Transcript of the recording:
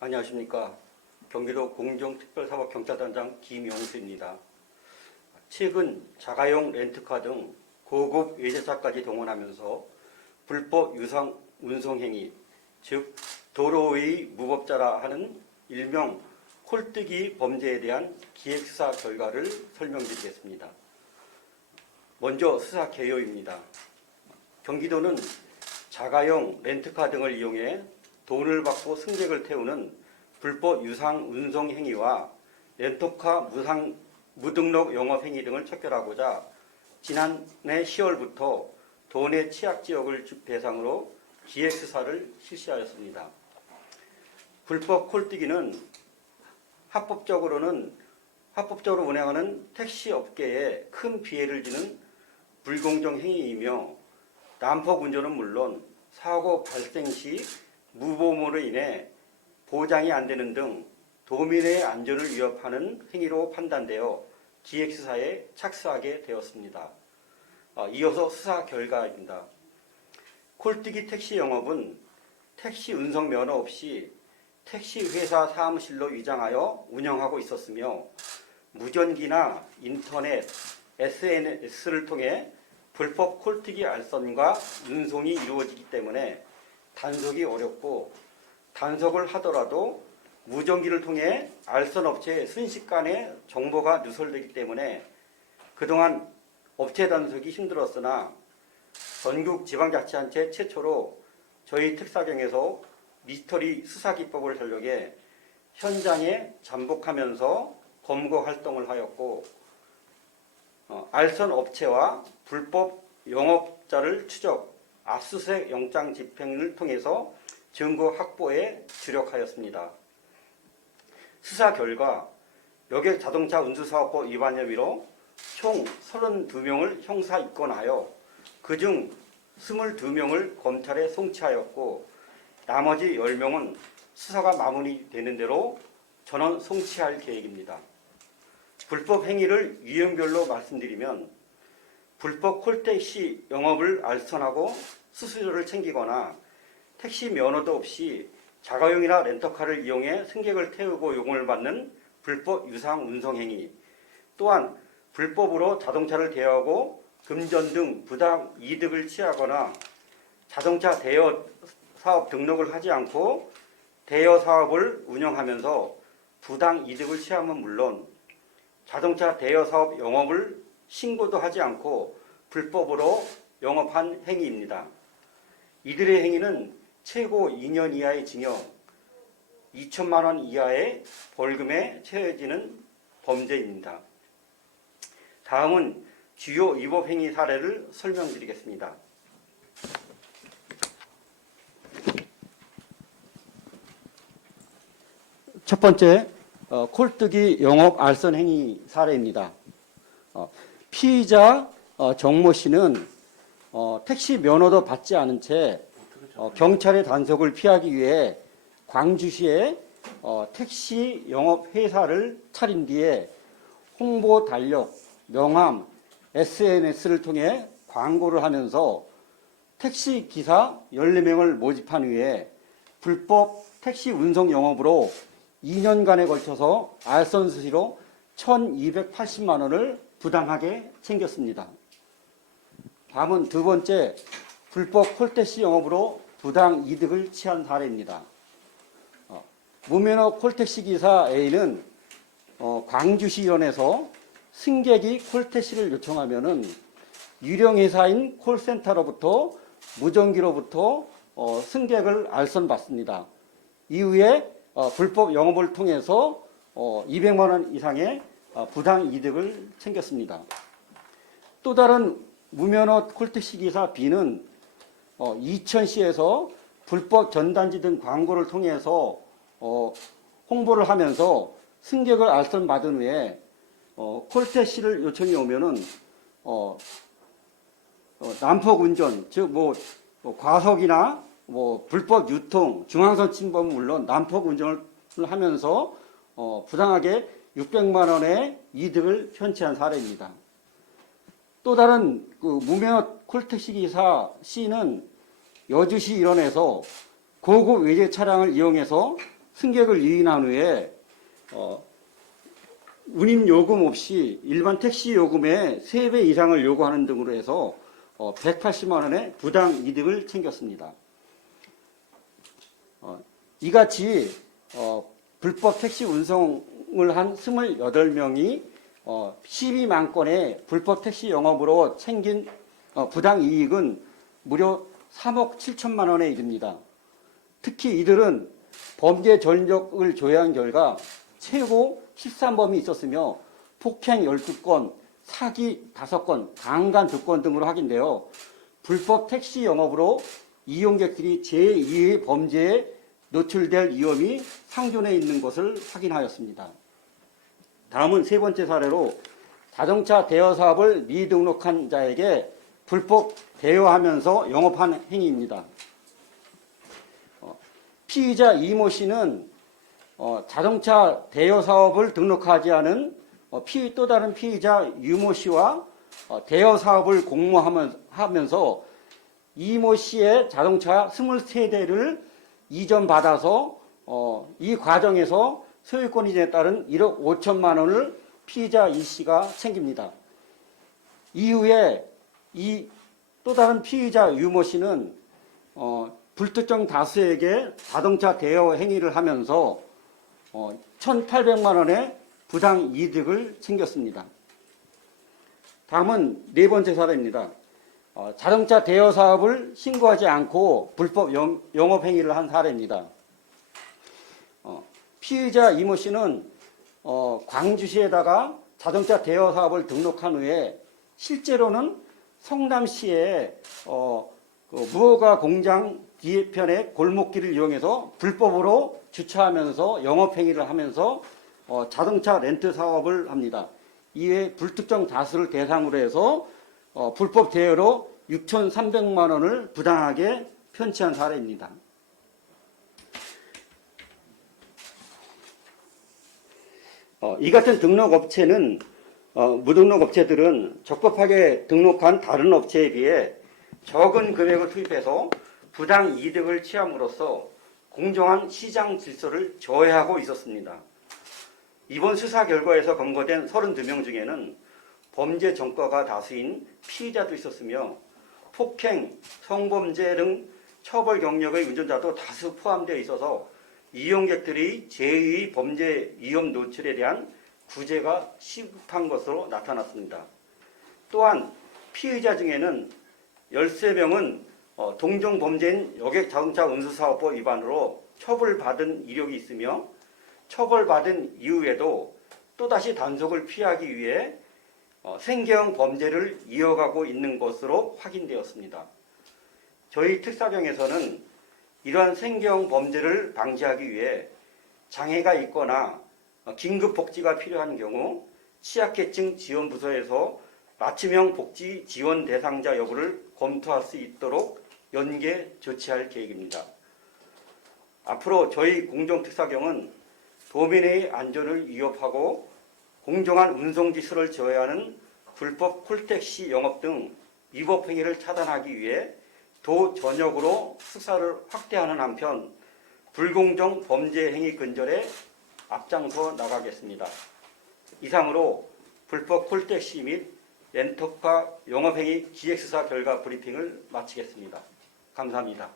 안녕하십니까. 경기도 공정특별사법경찰단장 김용수입니다. 최근 자가용 렌트카 등 고급 외제차까지 동원하면서 불법 유상 운송행위, 즉 도로의 무법자라 하는 일명 콜뜨기 범죄에 대한 기획수사 결과를 설명드리겠습니다. 먼저 수사 개요입니다. 경기도는 자가용 렌트카 등을 이용해 돈을 받고 승객을 태우는 불법 유상 운송 행위와 렌터카 무등록 영업 행위 등을 척결하고자 지난해 10월부터 도내 취약 지역을 대상으로 기획 수사를 실시하였습니다. 불법 콜뜨기는 합법적으로 운행하는 택시 업계에 큰 피해를 주는 불공정 행위이며 난폭 운전은 물론 사고 발생 시 무보험으로 인해 보장이 안 되는 등 도민의 안전을 위협하는 행위로 판단되어 기획수사에 착수하게 되었습니다. 이어서 수사 결과입니다. 콜뜨기 택시 영업은 택시 운송 면허 없이 택시 회사 사무실로 위장하여 운영하고 있었으며 무전기나 인터넷, SNS를 통해 불법 콜뜨기 알선과 운송이 이루어지기 때문에 단속이 어렵고 단속을 하더라도 무전기를 통해 알선 업체에 순식간에 정보가 누설되기 때문에 그동안 업체 단속이 힘들었으나 전국 지방자치단체 최초로 저희 특사경에서 미스터리 수사 기법을 활용해 현장에 잠복하면서 검거 활동을 하였고 알선 업체와 불법 영업자를 추적, 압수수색 영장 집행을 통해서 증거 확보에 주력하였습니다. 수사 결과 여객 자동차 운수사업법 위반 혐의로 총 32명을 형사 입건하여 그중 22명을 검찰에 송치하였고 나머지 10명은 수사가 마무리되는 대로 전원 송치할 계획입니다. 불법 행위를 유형별로 말씀드리면 불법 콜택시 영업을 알선하고 수수료를 챙기거나 택시 면허도 없이 자가용이나 렌터카를 이용해 승객을 태우고 요금을 받는 불법 유상 운송 행위, 또한 불법으로 자동차를 대여하고 금전 등 부당 이득을 취하거나 자동차 대여 사업 등록을 하지 않고 대여 사업을 운영하면서 부당 이득을 취함은 물론 자동차 대여 사업 영업을 신고도 하지 않고 불법으로 영업한 행위입니다. 이들의 행위는 최고 2년 이하의 징역, 2천만 원 이하의 벌금에 처해지는 범죄입니다. 다음은 주요 위법 행위 사례를 설명드리겠습니다. 첫 번째, 콜뜨기 영업 알선 행위 사례입니다. 피의자 정모 씨는 택시 면허도 받지 않은 채 경찰의 단속을 피하기 위해 광주시에 택시 영업 회사를 차린 뒤에 홍보 달력, 명함, SNS를 통해 광고를 하면서 택시 기사 14명을 모집한 후에 불법 택시 운송 영업으로 2년간에 걸쳐서 알선 수수료 1,280만 원을 부당하게 챙겼습니다. 다음은 두 번째, 불법 콜택시 영업으로 부당 이득을 취한 사례입니다. 무면허 콜택시 기사 A는 광주시연에서 승객이 콜택시를 요청하면은 유령회사인 콜센터로부터 무전기로부터 승객을 알선받습니다. 이후에 불법 영업을 통해서 200만 원 이상의 부당 이득을 챙겼습니다. 또 다른 무면허 콜택시 기사 B는 이천시에서 불법 전단지 등 광고를 통해서 홍보를 하면서 승객을 알선받은 후에 콜택시를 요청이 오면은 난폭 운전, 즉 과속이나 불법 유통, 중앙선 침범은 물론 난폭 운전을 하면서 부당하게 600만 원의 이득을 편취한 사례입니다. 또 다른 무면허 콜택시 기사 C는 여주시 일원에서 고급 외제 차량을 이용해서 승객을 유인한 후에 운임 요금 없이 일반 택시 요금의 3배 이상을 요구하는 등으로 해서 180만 원의 부당 이득을 챙겼습니다. 이같이 불법 택시 운송을 한 28명이 12만 건의 불법 택시 영업으로 챙긴 부당 이익은 무려 3억 7천만 원에 이릅니다. 특히 이들은 범죄 전력을 조회한 결과 최고 13범이 있었으며 폭행 12건, 사기 5건, 강간 2건 등으로 확인되어 불법 택시 영업으로 이용객들이 제2의 범죄에 노출될 위험이 상존해 있는 것을 확인하였습니다. 다음은 세 번째 사례로 자동차 대여 사업을 미등록한 자에게 불법 대여하면서 영업한 행위입니다. 피의자 이모 씨는 자동차 대여 사업을 등록하지 않은 또 다른 피의자 유모 씨와 대여 사업을 공모하면서 이모 씨의 자동차 23대를 이전받아서 이 과정에서 소유권 이전에 따른 1억 5천만 원을 피의자 이 씨가 챙깁니다. 이후에 이 또 다른 피의자 유모 씨는 불특정 다수에게 자동차 대여 행위를 하면서 1,800만 원의 부당 이득을 챙겼습니다. 다음은 네 번째 사례입니다. 자동차 대여 사업을 신고하지 않고 불법 영업 행위를 한 사례입니다. 피의자 이모 씨는 광주시에다가 자동차 대여 사업을 등록한 후에 실제로는 성남시에 무허가 공장 뒤편의 골목길을 이용해서 불법으로 주차하면서 영업 행위를 하면서 자동차 렌트 사업을 합니다. 이외에 불특정 다수를 대상으로 해서 불법 대여로 6,300만 원을 부당하게 편취한 사례입니다. 이 같은 등록업체는 무등록 업체들은 적법하게 등록한 다른 업체에 비해 적은 금액을 투입해서 부당 이득을 취함으로써 공정한 시장 질서를 저해하고 있었습니다. 이번 수사 결과에서 검거된 32명 중에는 범죄 전과가 다수인 피의자도 있었으며 폭행, 성범죄 등 처벌 경력의 운전자도 다수 포함되어 있어서 이용객들이 제2 범죄 위험 노출에 대한 구제가 시급한 것으로 나타났습니다. 또한 피의자 중에는 13명은 동종 범죄인 여객자동차 운수사업법 위반으로 처벌받은 이력이 있으며 처벌받은 이후에도 또다시 단속을 피하기 위해 생계형 범죄를 이어가고 있는 것으로 확인되었습니다. 저희 특사경에서는 이러한 생계형 범죄를 방지하기 위해 장애가 있거나 긴급 복지가 필요한 경우 취약계층 지원부서에서 맞춤형 복지 지원 대상자 여부를 검토할 수 있도록 연계 조치할 계획입니다. 앞으로 저희 공정특사경은 도민의 안전을 위협하고 공정한 운송 질서를 저해하는 불법 콜택시 영업 등 위법 행위를 차단하기 위해 도 전역으로 수사를 확대하는 한편 불공정 범죄 행위 근절에 앞장서 나가겠습니다. 이상으로 불법 콜택시 및 렌터카 영업행위 기획수사 결과 브리핑을 마치겠습니다. 감사합니다.